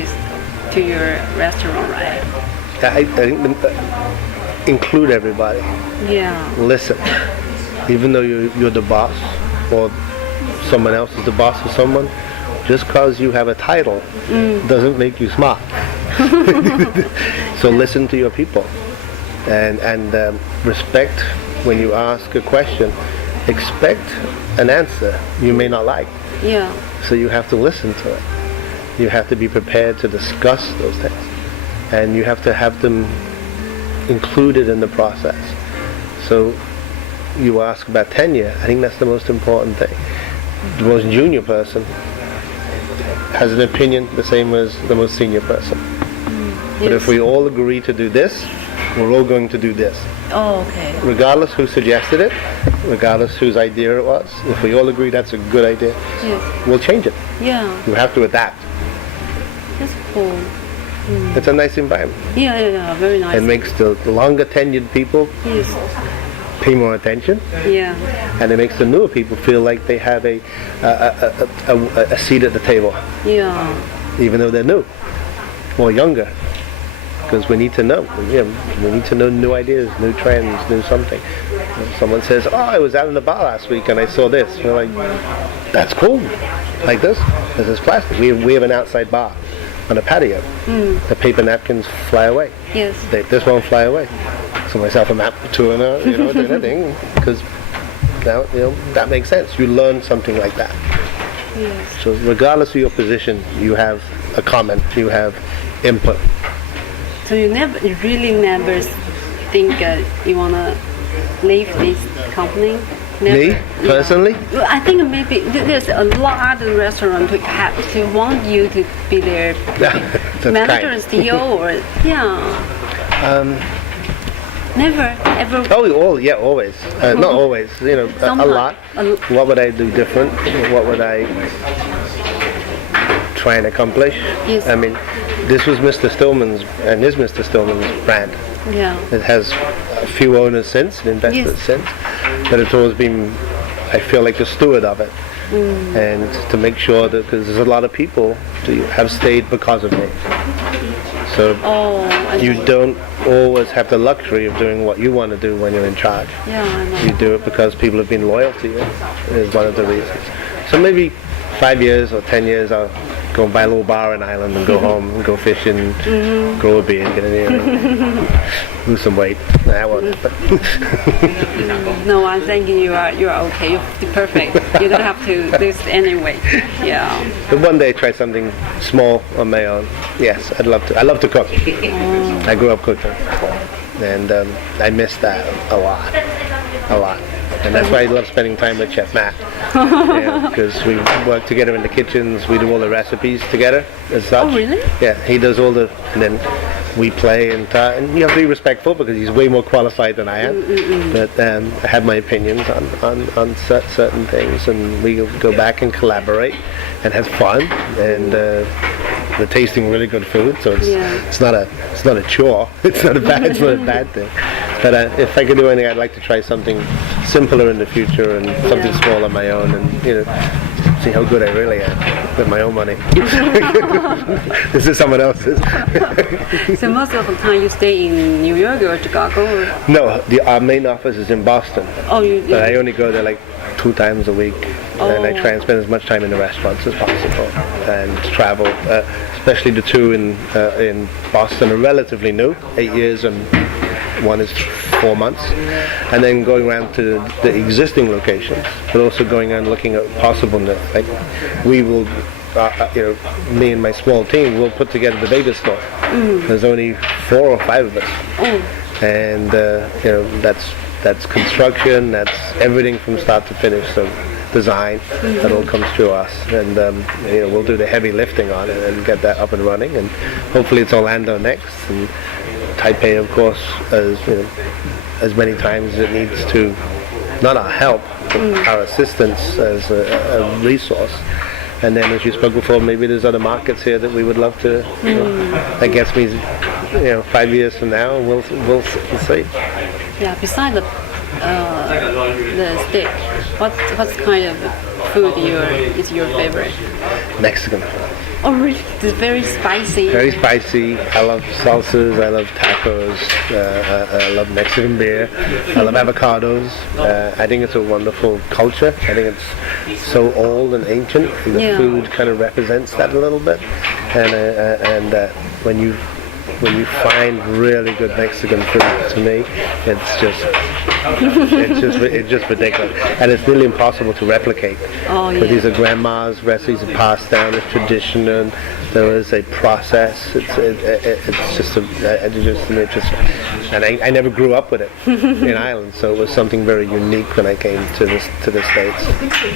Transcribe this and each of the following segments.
to your restaurant, right? I think include everybody. Yeah. Listen, even though you're the boss, or someone else is the boss of someone, just because you have a title doesn't make you smart. So listen to your people, and respect when you ask a question. Expect an answer you may not like. Yeah. So you have to listen to it. You have to be prepared to discuss those things, and you have to have them included in the process. So you ask about tenure. I think that's the most important thing. The most junior person has an opinion the same as the most senior person. But if we all agree to do this, we're all going to do this. Oh, okay. Regardless who suggested it, regardless whose idea it was, if we all agree that's a good idea, Yes. we'll change it. Yeah. You have to adapt. That's cool. It's a nice environment. Yeah. Very nice. It makes the longer tenured people Yes. pay more attention, Yeah. and it makes the newer people feel like they have a seat at the table, Yeah. even though they're new or younger. Because we need to know. We need to know new ideas, new trends, new something. If someone says, "Oh, I was out in the bar last week and I saw this," we're like, "That's cool." Like this is plastic. We have an outside bar on a patio. The paper napkins fly away. Yes. This won't fly away. So myself and Matt touring, doing a thing, because now that makes sense. You learn something like that. Yes. So regardless of your position, you have a comment, you have input. So you really never think you wanna leave this company? Never? Me personally, Well, I think maybe there's a lot of restaurants to want you to be their That's manager, kind. CEO, or never ever. Always. Not always. A Sometimes. lot. What would I do different? What would I try and accomplish? Yes. I mean, this was Mr. Stillman's and is Mr. Stillman's brand. Yeah. It has a few owners since, and investors Yes. since, but it's always been, I feel like, the steward of it. And to make sure that, because there's a lot of people who have stayed because of me. So you don't always have the luxury of doing what you want to do when you're in charge. Yeah, I know. You do it because people have been loyal to you, is one of the reasons. So maybe 5 years or 10 years I'll go and buy a little bar in Ireland and go home and go fishing, grow a beard, get in here, lose some weight. That won't. No, I'm thinking you are okay. You're perfect. You don't have to lose any weight. Yeah. But one day try something small on my own. Yes, I'd love to. I love to cook. I grew up cooking, and I miss that a lot. And that's why I love spending time with Chef Matt. Because we work together in the kitchens, we do all the recipes together as such. Oh, really? Yeah, he does all the, and then we play and you have to be respectful because he's way more qualified than I am. But I have my opinions on certain things, and we go back and collaborate and have fun, and we're tasting really good food. So it's not a chore. It's not a bad thing. But if I could do anything, I'd like to try something simpler in the future and something small on my own, and see how good I really am with my own money. This is someone else's. So most of the time you stay in New York or Chicago? Or? No, our main office is in Boston. Oh, But I only go there like 2 times a week, and I try and spend as much time in the restaurants as possible, and travel. Especially the 2 in Boston are relatively new, 8 years, and 1 is 4 months, and then going around to the existing locations, but also going and looking at possible. Like we will, me and my small team will put together the Vegas store. There's only 4 or 5 of us, and that's construction, that's everything from start to finish. So design, that all comes through us, and we'll do the heavy lifting on it and get that up and running, and hopefully it's Orlando next, and Taipei, of course, as many times as it needs to, not our help, but our assistance as a resource. And then, as you spoke before, maybe there's other markets here that we would love to. That gets me, 5 years from now, and we'll see. Yeah. Besides the steak, what kind of food is your favorite? Mexican. Oh, really? It's very spicy. Very spicy. I love salsas. I love tacos. I love Mexican beer. I love avocados. I think it's a wonderful culture. I think it's so old and ancient, and the Yeah. food kind of represents that a little bit. And when you find really good Mexican food, to me, it's just ridiculous, and it's nearly impossible to replicate. Oh, But yeah. these are grandma's recipes are passed down as tradition, and there is a process. It's just and I never grew up with it in Ireland, so it was something very unique when I came to the States.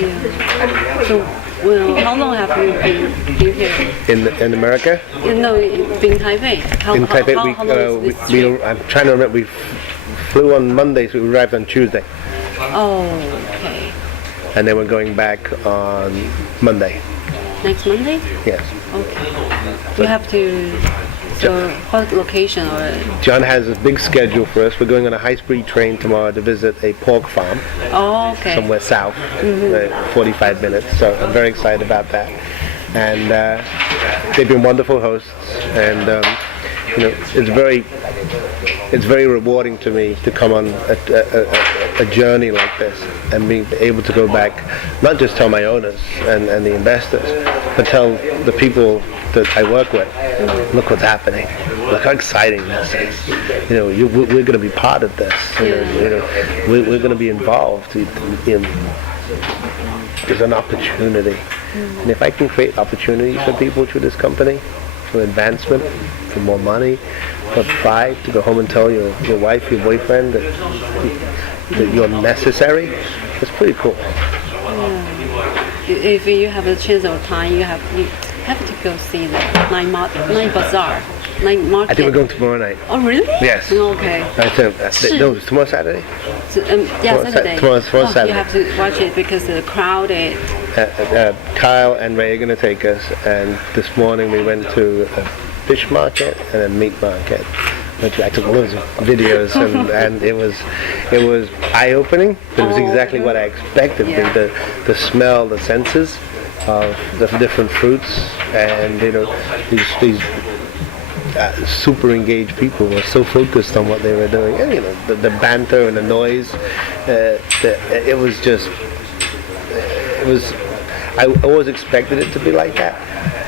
Yeah. So, well, how long have you been here? In America, No, in Taipei. in Taipei, how long is this trip? I'm trying to remember. We flew on Monday, so we arrived on Tuesday, Oh, okay. and then we're going back on Monday. Next Monday? Yes. Okay. You have to. So, what location or? John has a big schedule for us. We're going on a high-speed train tomorrow to visit a pork farm Oh, okay. somewhere south, 45 minutes. So I'm very excited about that. And they've been wonderful hosts, and it's very rewarding to me to come on a journey like this and be able to go back, not just tell my owners and the investors, but tell the people that I work with, look what's happening, look how exciting this is. We're going to be part of this. We're going to be involved. There's an opportunity, and if I can create opportunities for people through this company, for advancement, for more money, for pride, to go home and tell your wife, your boyfriend that you're necessary, it's pretty cool. If you have a chance or time, you have to go see the night bazaar, night market. I think we're going tomorrow night. Oh, really? Yes. Okay. I think no, it's tomorrow Saturday. So, yeah, Saturday. Tomorrow Saturday. You have to watch it because the crowd is. Kyle and Ray are going to take us, and this morning we went to a fish market and a meat market. I took loads of videos, and it was eye-opening. It was exactly what I expected. Yeah. The smell, the senses of the different fruits, and these super engaged people were so focused on what they were doing, and the banter and the noise. It was. I always expected it to be like that,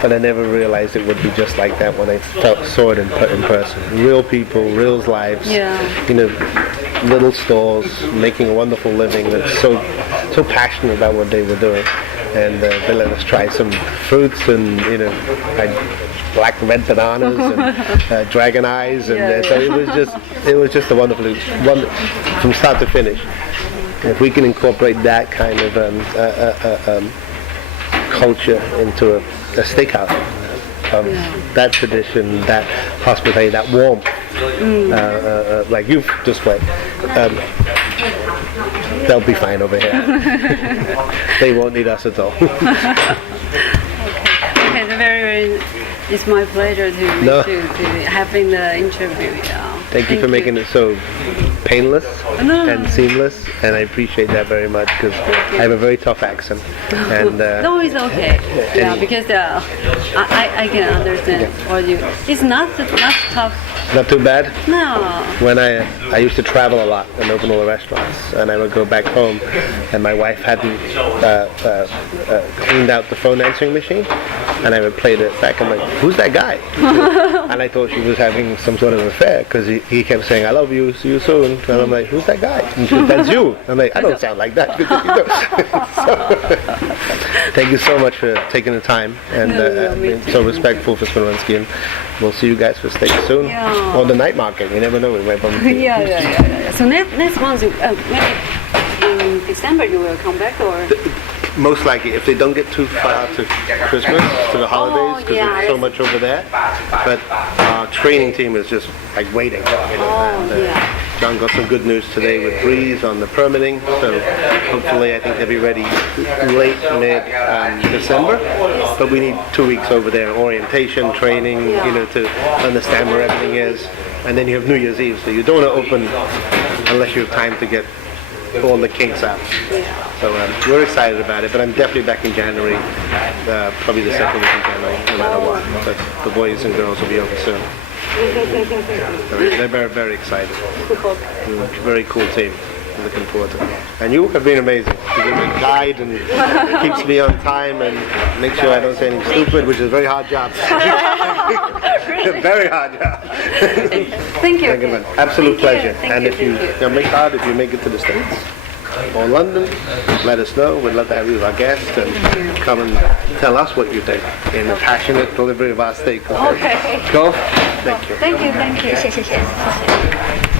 but I never realized it would be just like that when I saw it in person. Real people, real lives. Yeah. Little stores making a wonderful living. That's so passionate about what they were doing, and they let us try some fruits and black red bananas and dragon eyes, and so it was just a wonderful from start to finish. If we can incorporate that kind of culture into a steakhouse, that tradition, that hospitality, that warmth, like you've displayed, they'll be fine over here. They won't need us at all. Okay, very. It's my pleasure to having the interview. Thank you for making it so painless and seamless, and I appreciate that very much because I have a very tough accent. And no, it's okay. Yeah, because I can understand what you. It's not tough. Not too bad. No. When I used to travel a lot and open all the restaurants, and I would go back home, and my wife hadn't cleaned out the phone answering machine, and I would play it back. I'm like, who's that guy? And I thought she was having some sort of affair because he kept saying, I love you, see you soon. And I'm like, who's that guy? And she goes, that's you. I'm like, I don't sound like that. Thank you so much for taking the time and being so respectful for Smirnowski, and we'll see you guys for steak soon. Yeah. Or the night market, you never know. We might bump into you. Yeah. So next month, maybe in December you will come back, or? Most likely, if they don't get too far to Christmas, to the holidays, because there's so much over there. But our training team is just like waiting. John got some good news today with Breeze on the permitting, so hopefully I think they'll be ready late mid-December. But we need 2 weeks over there, orientation, training, to understand where everything is. And then you have New Year's Eve, so you don't want to open unless you have time to get all the kinks out. So we're excited about it, but I'm definitely back in January, probably the second week in January, no matter what. But the boys and girls will be over soon. They're very, very excited. Very cool team. Looking forward to it. And you have been amazing. You give me a guide and keeps me on time and make sure I don't say anything stupid, which is a very hard job. Very hard job. Thank you. Thank you, man. Absolute pleasure. Thank And you, if you make hard, if you make it to the States or London, let us know. We'd love to have you as our guest and come and tell us what you think in a passionate delivery of our steak. Okay. Cool? Thank you. Thank you. Thank you. 谢谢谢谢，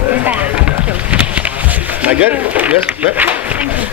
拜拜。 Am I good? Yes? Yep.